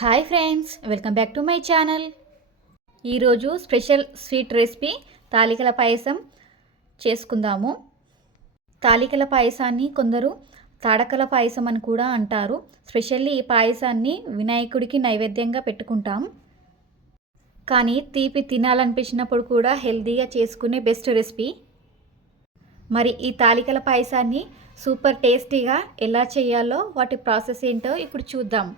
Hi friends, welcome back to my channel. ఈరోజు special sweet recipe తాలికల పాయసం చేసుకుందాము. తాలికల పాయసాన్ని కొందరు తాడకల పాయసం అని కూడా అంటారు. స్పెషల్లీ ఈ పాయసాన్ని వినాయకుడికి నైవేద్యంగా పెట్టుకుంటాం. కానీ తీపి తినాలనిపించినప్పుడు కూడా హెల్తీగా చేసుకునే బెస్ట్ రెసిపీ. మరి ఈ తాలికల పాయసాన్ని సూపర్ టేస్టీగా ఎలా చేయాలో వాటి ప్రాసెస్ ఏంటో ఇప్పుడు చూద్దాం.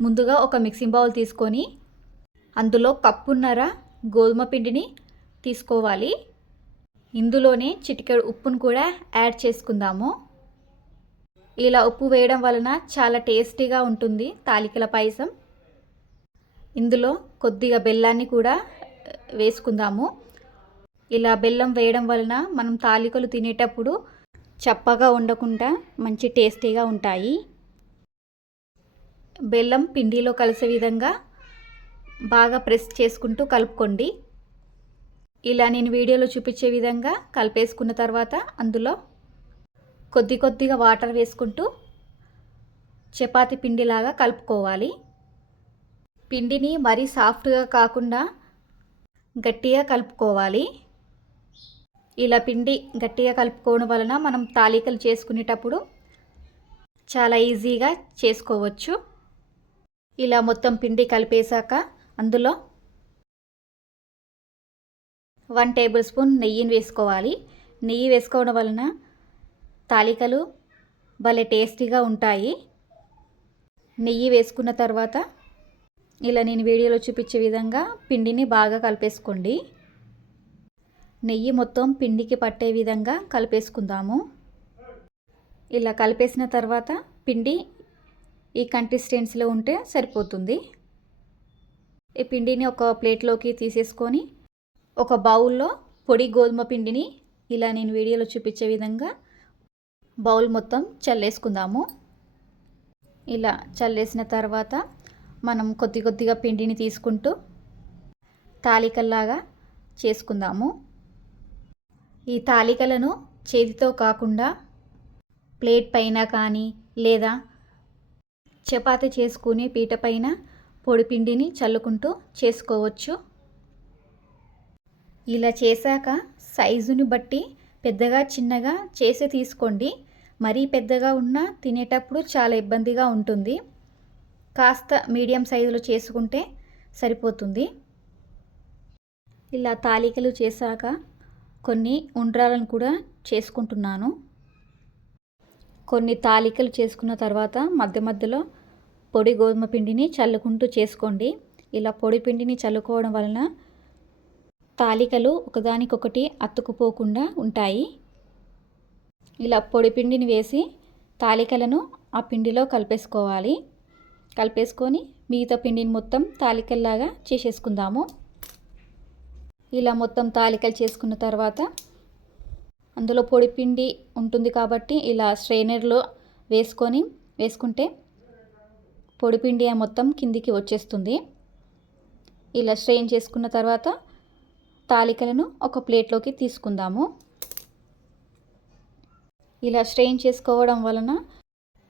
ముందుగా ఒక మిక్సింగ్ బౌల్ తీసుకొని అందులో కప్పున్నర గోధుమ పిండిని తీసుకోవాలి. ఇందులోనే చిటికెడు ఉప్పును కూడా యాడ్ చేసుకుందాము. ఇలా ఉప్పు వేయడం వలన చాలా టేస్టీగా ఉంటుంది తాలికల పాయసం. ఇందులో కొద్దిగా బెల్లాన్ని కూడా వేసుకుందాము. ఇలా బెల్లం వేయడం వలన మనం తాలికలు తినేటప్పుడు చప్పగా ఉండకుండా మంచి టేస్టీగా ఉంటాయి. బెల్లం పిండిలో కలిసే విధంగా బాగా ప్రెస్ చేసుకుంటూ కలుపుకోండి. ఇలా నేను వీడియోలో చూపించే విధంగా కలిపేసుకున్న తర్వాత అందులో కొద్దిగా వాటర్ వేసుకుంటూ చపాతీ పిండిలాగా కలుపుకోవాలి. పిండిని మరీ సాఫ్ట్గా కాకుండా గట్టిగా కలుపుకోవాలి. ఇలా పిండి గట్టిగా కలుపుకోవడం వలన మనం తాలికలు చేసుకునేటప్పుడు చాలా ఈజీగా చేసుకోవచ్చు. ఇలా మొత్తం పిండి కలిపేశాక అందులో 1 టేబుల్ స్పూన్ నెయ్యిని వేసుకోవాలి. నెయ్యి వేసుకోవడం వలన తాలికలు భలే టేస్టీగా ఉంటాయి. నెయ్యి వేసుకున్న తర్వాత ఇలా నేను వీడియోలో చూపించే విధంగా పిండిని బాగా కలిపేసుకోండి. నెయ్యి మొత్తం పిండికి పట్టే విధంగా కలిపేసుకుందాము. ఇలా కలిపేసిన తర్వాత పిండి ఈ కన్సిస్టెన్సీలో ఉంటే సరిపోతుంది. ఈ పిండిని ఒక ప్లేట్లోకి తీసేసుకొని ఒక బౌల్లో పొడి గోధుమ పిండిని ఇలా నేను వీడియోలో చూపించే విధంగా బౌల్ మొత్తం చల్లేసుకుందాము. ఇలా చల్లేసిన తర్వాత మనం కొద్దిగా పిండిని తీసుకుంటూ తాలికల్లాగా చేసుకుందాము. ఈ తాలికలను చేతితో కాకుండా ప్లేట్ పైన కానీ లేదా చపాతీ చేసుకునే పీట పైన పొడి పిండిని చల్లుకుంటూ చేసుకోవచ్చు. ఇలా చేశాక సైజుని బట్టి పెద్దగా చిన్నగా చేసి తీసుకోండి. మరీ పెద్దగా ఉన్నా తినేటప్పుడు చాలా ఇబ్బందిగా ఉంటుంది. కాస్త మీడియం సైజులో చేసుకుంటే సరిపోతుంది. ఇలా తాలికలు చేశాక కొన్ని ఉండ్రాలను కూడా చేసుకుంటున్నాను. కొన్ని తాలికలు చేసుకున్న తర్వాత మధ్యలో పొడి గోధుమ పిండిని చల్లుకుంటూ చేసుకోండి. ఇలా పొడి పిండిని చల్లుకోవడం వలన తాలికలు ఒకదానికొకటి అతుక్కుపోకుండా ఉంటాయి. ఇలా పొడి పిండిని వేసి తాలికలను ఆ పిండిలో కలిపేసుకోవాలి. కలిపేసుకొని మిగతా పిండిని మొత్తం తాలికల్లాగా చేసేసుకుందాము. ఇలా మొత్తం తాలికలు చేసుకున్న తర్వాత అందులో పొడి పిండి ఉంటుంది కాబట్టి ఇలా స్ట్రైనర్లో వేసుకుంటే పొడి పిండి మొత్తం కిందికి వచ్చేస్తుంది. ఇలా స్ట్రెయిన్ చేసుకున్న తర్వాత తాలికలను ఒక ప్లేట్లోకి తీసుకుందాము. ఇలా స్ట్రెయిన్ చేసుకోవడం వలన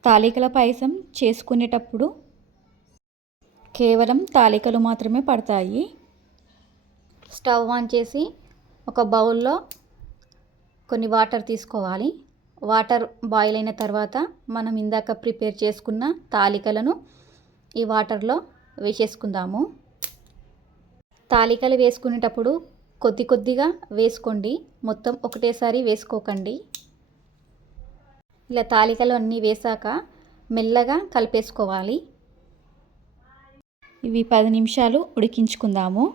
తాలికల పాయసం చేసుకునేటప్పుడు కేవలం తాలికలు మాత్రమే పడతాయి. స్టవ్ ఆన్ చేసి ఒక బౌల్లో కొన్ని వాటర్ తీసుకోవాలి. వాటర్ బాయిల్ అయిన తర్వాత మనం ఇందాక ప్రిపేర్ చేసుకున్న తాలికలను ఈ వాటర్లో వేసేసుకుందాము. తాలికలు వేసుకునేటప్పుడు కొద్దిగా వేసుకోండి, మొత్తం ఒకటేసారి వేసుకోకండి. ఇలా తాలికలు అన్నీ వేసాక మెల్లగా కలిపేసుకోవాలి. ఇవి 10 నిమిషాలు ఉడికించుకుందాము.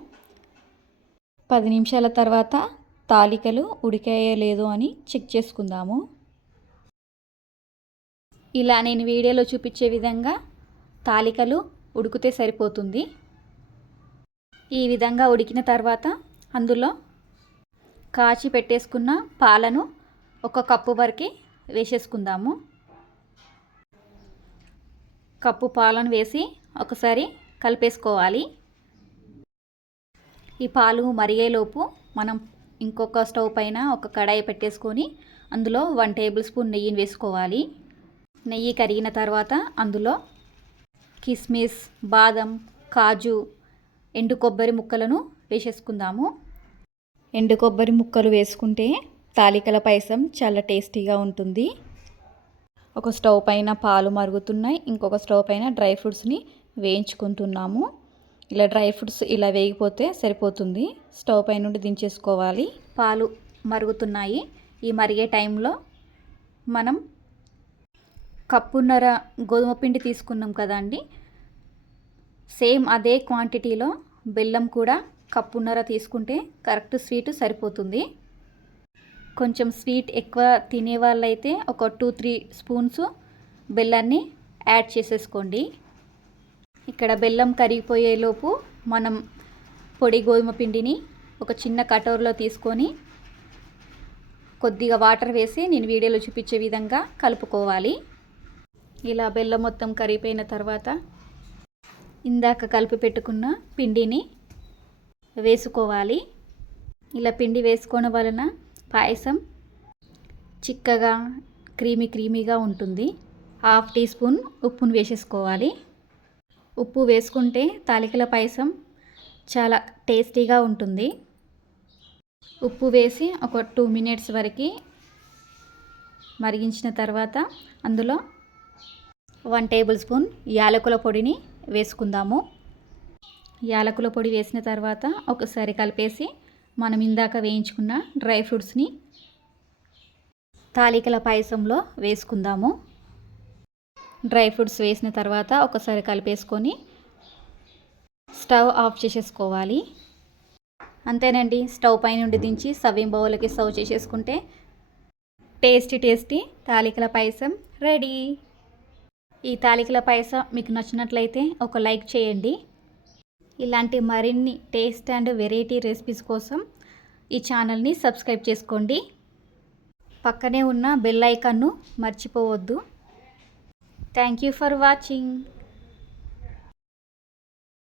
10 నిమిషాల తర్వాత తాలికలు ఉడికాయో లేదో అని చెక్ చేసుకుందాము. ఇలా నేను వీడియోలో చూపించే విధంగా తాలికలు ఉడికితే సరిపోతుంది. ఈ విధంగా ఉడికిన తర్వాత అందులో కాచి పెట్టేసుకున్న పాలను 1 కప్పు వరకు వేసేసుకుందాము. కప్పు పాలను వేసి ఒకసారి కలిపేసుకోవాలి. ఈ పాలు మరిగేలోపు మనం ఇంకొక స్టవ్ పైన ఒక కడాయి పెట్టేసుకొని అందులో 1 టేబుల్ స్పూన్ నెయ్యిని వేసుకోవాలి. నెయ్యి కరిగిన తర్వాత అందులో కిస్మిస్, బాదం, కాజు, ఎండు కొబ్బరి ముక్కలను వేసేసుకుందాము. ఎండు కొబ్బరి ముక్కలు వేసుకుంటే తాలికల పాయసం చాలా టేస్టీగా ఉంటుంది. ఒక స్టవ్ పైన పాలు మరుగుతున్నాయి, ఇంకొక స్టవ్ పైన డ్రై ఫ్రూట్స్ని వేయించుకుంటున్నాము. ఇలా డ్రై ఫ్రూట్స్ ఇలా వేగిపోతే సరిపోతుంది. స్టవ్ పై నుండి దించేసుకోవాలి. పాలు మరుగుతున్నాయి. ఈ మరిగే టైంలో మనం కప్పున్నర గోధుమ పిండి తీసుకున్నాం కదండి, సేమ్ అదే క్వాంటిటీలో బెల్లం కూడా కప్పున్నర తీసుకుంటే కరెక్ట్ స్వీట్ సరిపోతుంది. కొంచెం స్వీట్ ఎక్కువ తినే వాళ్ళైతే ఒక 2-3 స్పూన్స్ బెల్లాన్ని యాడ్ చేసేసుకోండి. ఇక్కడ బెల్లం కరిగిపోయేలోపు మనం పొడి గోధుమ పిండిని ఒక చిన్న కటోరలో తీసుకొని కొద్దిగా వాటర్ వేసి నేను వీడియోలో చూపించే విధంగా కలుపుకోవాలి. ఇలా బెల్లం మొత్తం కరిగిపోయిన తర్వాత ఇందాక కలిపి పెట్టుకున్న పిండిని వేసుకోవాలి. ఇలా పిండి వేసుకోవడం వలన పాయసం చిక్కగా క్రీమీగా ఉంటుంది. 1/2 టీ స్పూన్ ఉప్పును వేసేసుకోవాలి. ఉప్పు వేసుకుంటే తాలికల పాయసం చాలా టేస్టీగా ఉంటుంది. ఉప్పు వేసి ఒక 2 మినిట్స్ వరకు మరిగించిన తర్వాత అందులో 1 టేబుల్ స్పూన్ యాలకుల పొడిని వేసుకుందాము. యాలకుల పొడి వేసిన తర్వాత ఒకసారి కలిపేసి మనం ఇందాక వేయించుకున్న డ్రై ఫ్రూట్స్ని తాలికల పాయసంలో వేసుకుందాము. డ్రై ఫ్రూట్స్ వేసిన తర్వాత ఒకసారి కలిపేసుకొని స్టవ్ ఆఫ్ చేసేసుకోవాలి. అంతేనండి, స్టవ్ పై నుండి దించి సర్వింగ్ బౌల్కి సర్వ్ చేసేసుకుంటే టేస్టీ తాలికల పాయసం రెడీ. ఈ తాలికల పాయసం మీకు నచ్చినట్లయితే ఒక లైక్ చేయండి. ఇలాంటి మరిన్ని టేస్ట్ అండ్ వెరైటీ రెసిపీస్ కోసం ఈ ఛానల్ని సబ్స్క్రైబ్ చేసుకోండి. పక్కనే ఉన్న బెల్ ఐకాన్ను మర్చిపోవద్దు. Thank you for watching.